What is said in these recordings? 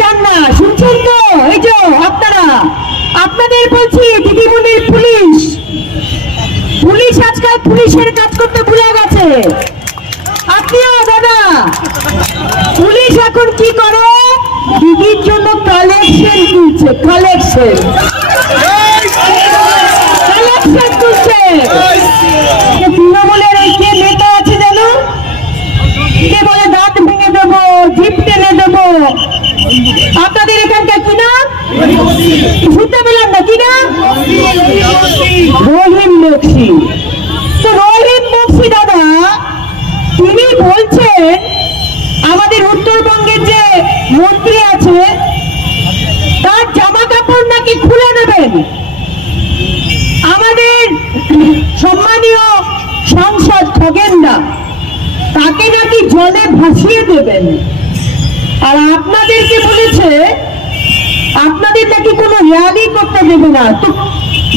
যান না, শুনছেন তো? এই যে আপনারা, আপনাদের বলছি দিদিমণির পুলিশ আজকাল পুলিশের কাজ করতে ভুলে গেছে। আপনিও দাদা, পুলিশ এখন কি করে? দিদির জন্য কালেকশন তুলছে, কালেকশন তুলছে। তৃণমূলের এই কে নেতা আছে জানো? কে বলে দাঁত ভেঙে দেবো, জিপ টেনে দেবো। আপনাদের এখানকার কি না শুনতে পেলাম না, কি না? রহিম বক্সি। তো রহিম বক্সি দাদা তিনি বলছেন আমাদের উত্তরবঙ্গের যে মন্ত্রী আছে তার জামা কাপড় নাকি খুলে দেবেন, আমাদের সম্মানীয় সাংসদ খগেনদা তাকে নাকি জলে ভাসিয়ে দেবেন। আর আপনাদেরকে বলেছে আপনাদের নাকি কোনো র্যালি করতে দেবে না। তো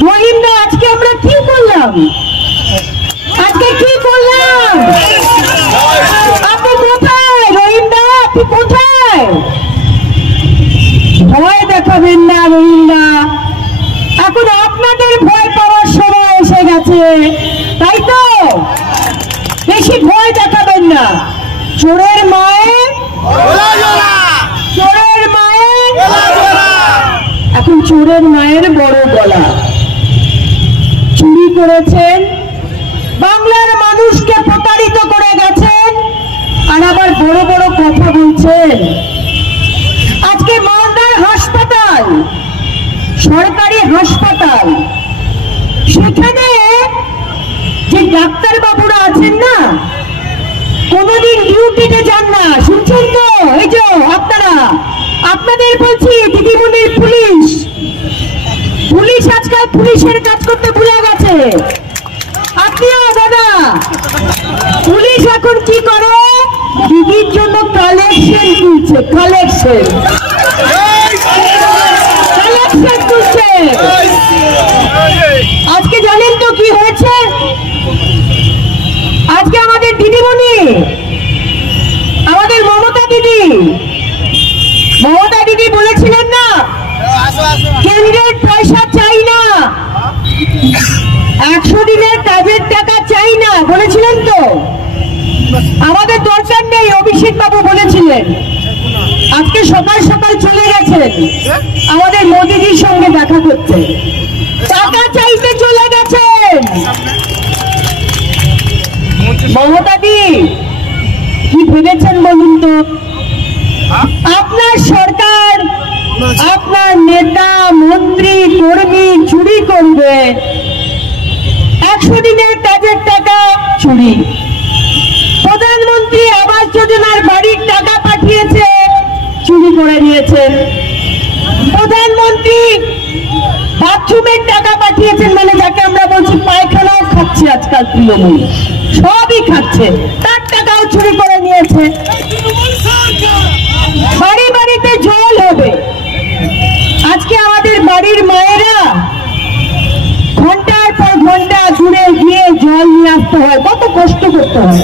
রহিমদা আজকে আমরা কি করলাম? আজকে কি করলাম? আপনি কোথায় রহিমদা? আপনি কোথায়? ভয় দেখাবেন না রহিমদা, এখন আপনাদের ভয় পাওয়ার সময় এসে গেছে, তাই তো? বেশি ভয় দেখাবেন না। চোরের মায়ের এখন চোরের মায়ের বড় গলা। চুরি করেছেন, বাংলার মানুষকে প্রতারিত করে গেছেন, আর আবার বড় বড় কথা বলছেন। আজকে মালদার হাসপাতাল, সরকারি হাসপাতাল, সেখানে যে ডাক্তার বাবুরা আছেন না, কোনদিন ডিউটিতে যান না, শুনছেন তো? এই যে আপনারা, আপনাদের বলছি দিদিমণির পুলিশ আজকাল পুলিশের কাজ করতে ভুলে গেছে। আপনিও দাদা, পুলিশ এখন কি করে? দিদির জন্য কালেকশন তুলছে, কালেকশন তুলছে। আজকে জানেন তো কি হয়েছে? আজকে আমাদের দিদিমণি, আমাদের মমতা দিদি বলেছিলেন না কেন্দ্রের পয়সা চাই না, 100 দিনের কাজের টাকা চাই না, বলেছিলেন তো? আমাদের দরকার নেই, অভিষেক বাবু বলেছিলেন। আজকে সকাল সকাল চলে গেছেন আমাদের মোদিজির সঙ্গে দেখা করতে, টাকা চাইতে চলে গেছেন। মমতাদি কি ভেবেছেন বলুন তো? আপনার সরকার, আপনার নেতা মন্ত্রী কর্মী চুরি করবে, 100 দিনের কাজের টাকা চুরি। প্রধানমন্ত্রী আবাস যোজনার বাড়ির টাকা পাঠিয়েছে, চুরি করে নিয়েছেন। প্রধানমন্ত্রী বাথরুমের টাকা পাঠিয়েছেন, মানে যাকে আমরা বলছি পায়খানাও খাচ্ছে আজকাল তৃণমূল, সবই খাচ্ছে, তার টাকাও চুরি করে নিয়েছে। বাড়ি বাড়িতে জল হবে। আজকে আমাদের বাড়ির মায়েরা ঘন্টার পর ঘন্টা দূরে গিয়ে জল নিয়ে আসতে হয়, কত কষ্ট করতে হয়।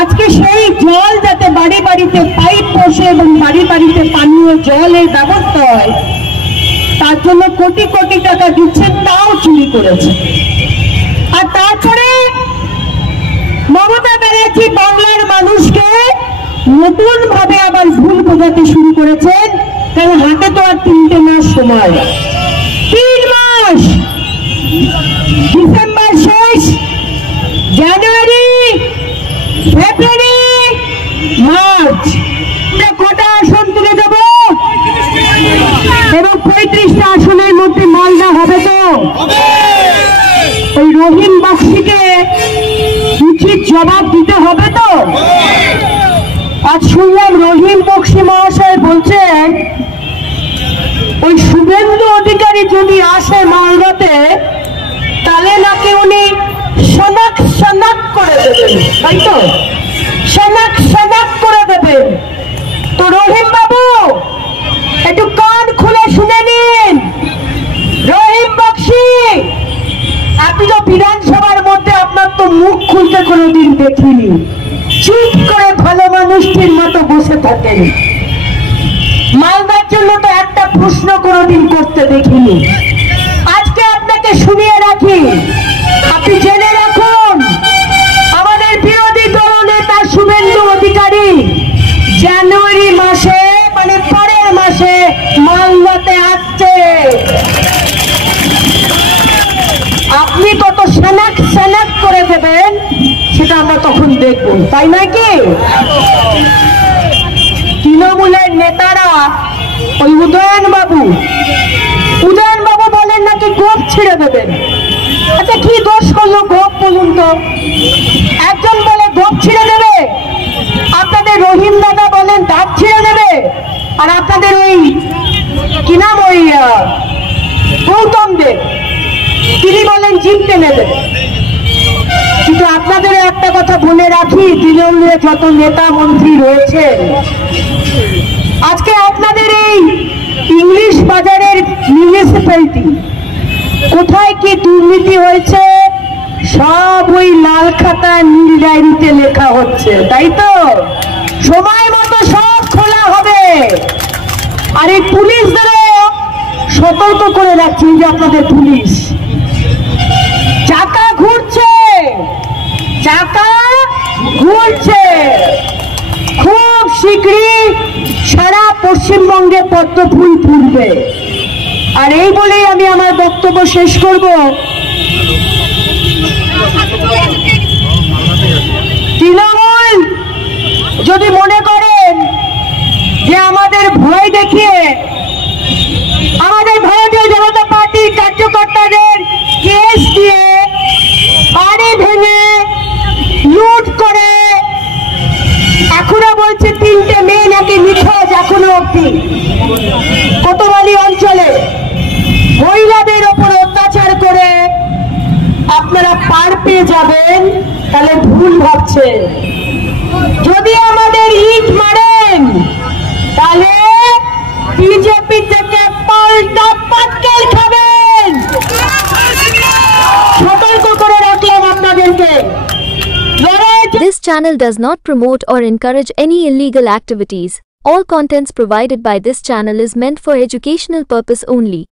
আজকে সেই জল যাতে বাড়ি বাড়িতে পাইপ বসে এবং বাড়ি বাড়িতে পানীয় জলের ব্যবস্থা হয়, তার জন্য কোটি কোটি টাকা দিচ্ছেন, তাও চুরি করেছে। আর তারপরে মমতা ব্যানার্জি বাংলার মানুষকে নতুন ভাবে আবার ভুল বোঝাতে শুরু করেছেন। কারণ হাতে তো আর 3টে মাস সময়, 3 মাস, ডিসেম্বর শেষ, জানুয়ারি, ফেব্রুয়ারি, মার্চ, আমরা কটা আসন তুলে দেব? এবং 35টা আসনের মধ্যে মালদা হবে তো? ওই রহিম বক্সিকে উচিত জবাব দিতে হবে তো? আজ শুনলাম রহিম বক্সি মহাশয় বলছেন ওই শুভেন্দু অধিকারী যদি আসে মালদাতে তাহলে নাকি উনি শনাক করে দেবেন, তাই তো? শনাক করে দেবেন। তো রহিম বাবু একটু কান খুলে শুনে নিন। রহিম বক্সি, আপনি তো বিধানসভার মধ্যে আপনার তো মুখ খুলতে কোনোদিন দেখিনি, চুপ করে ভালো মানুষটির মতো বসে থাকেন। মালদার জন্য তো একটা প্রশ্ন কোনোদিন করতে দেখিনি। আজকে আপনাকে শুনিয়ে রাখি, আপনি জেনে রাখুন, আমাদের বিরোধী দল নেতা শুভেন্দু অধিকারী জানুয়ারি মাসে মানে পরের মাসে মালদাতে আসছে। আপনি কত সেনাক সেনাক করে দেবেন সেটা আমরা তখন দেখব, তাই নাকি? তৃণমূলের নেতারা ওই উদয়ন বাবু বলেন নাকি গোপ ছেড়ে দেবেন। আচ্ছা কি দোষ করলো গোপ বলুন তো? একজন বলে গোপ ছিঁড়ে দেবে, আপনাদের রহিম দাদা বলেন দাঁত ছিঁড়ে দেবে, আর আপনাদের ওই কি নাম ওই গৌতম দেব তিনি বলেন জিভ টেনে দেবে। কিন্তু আপনাদের একটা কথা বলে রাখি, তৃণমূলে যত নেতা মন্ত্রী রয়েছেন, আজকে আপনাদের এই ইংলিশ বাজারের মিউনিসিপ্যালিটি কোথায় কি দুর্নীতি হয়েছে সব ওই লাল খাতা নীল ডায়েরিতে লেখা হচ্ছে, তাই তো? সময় মতো সব খোলা হবে। আর এই পুলিশদেরও সতর্ক করে রাখছি যে আপনাদের পুলিশ চাকা ঘুরছে, খুব শীঘ্রই সারা পশ্চিমবঙ্গে পদ্ম ফুল ফুটবে। আর এই বলেই আমি আমার বক্তব্য শেষ করব। তৃণমূল যদি মনে করেন যে আমাদের ভয় দেখিয়ে আমাদের ভারতীয় জনতা পার্টির কার্যকর্তাদের কেস দিয়ে বাড়ি ভেঙে লুট করে, এখনো বলছে 3টে মেয়ে নাকি নিখোঁজ এখনো অব্দি কোতোয়ালি অঞ্চলে মহিলাদের ওপর অত্যাচার করে আপনারা পার পেয়ে যাবেন, তাহলে ভুল ভাবছেন। যদি আমাদের ইট মারেন তাহলে বিজেপি থেকে পাল্টা পাটকেল খাবেন, সতর্ক করে রাখলাম আপনাদেরকে। This channel does not promote or encourage any illegal activities. All contents provided by this channel is meant for educational purpose only.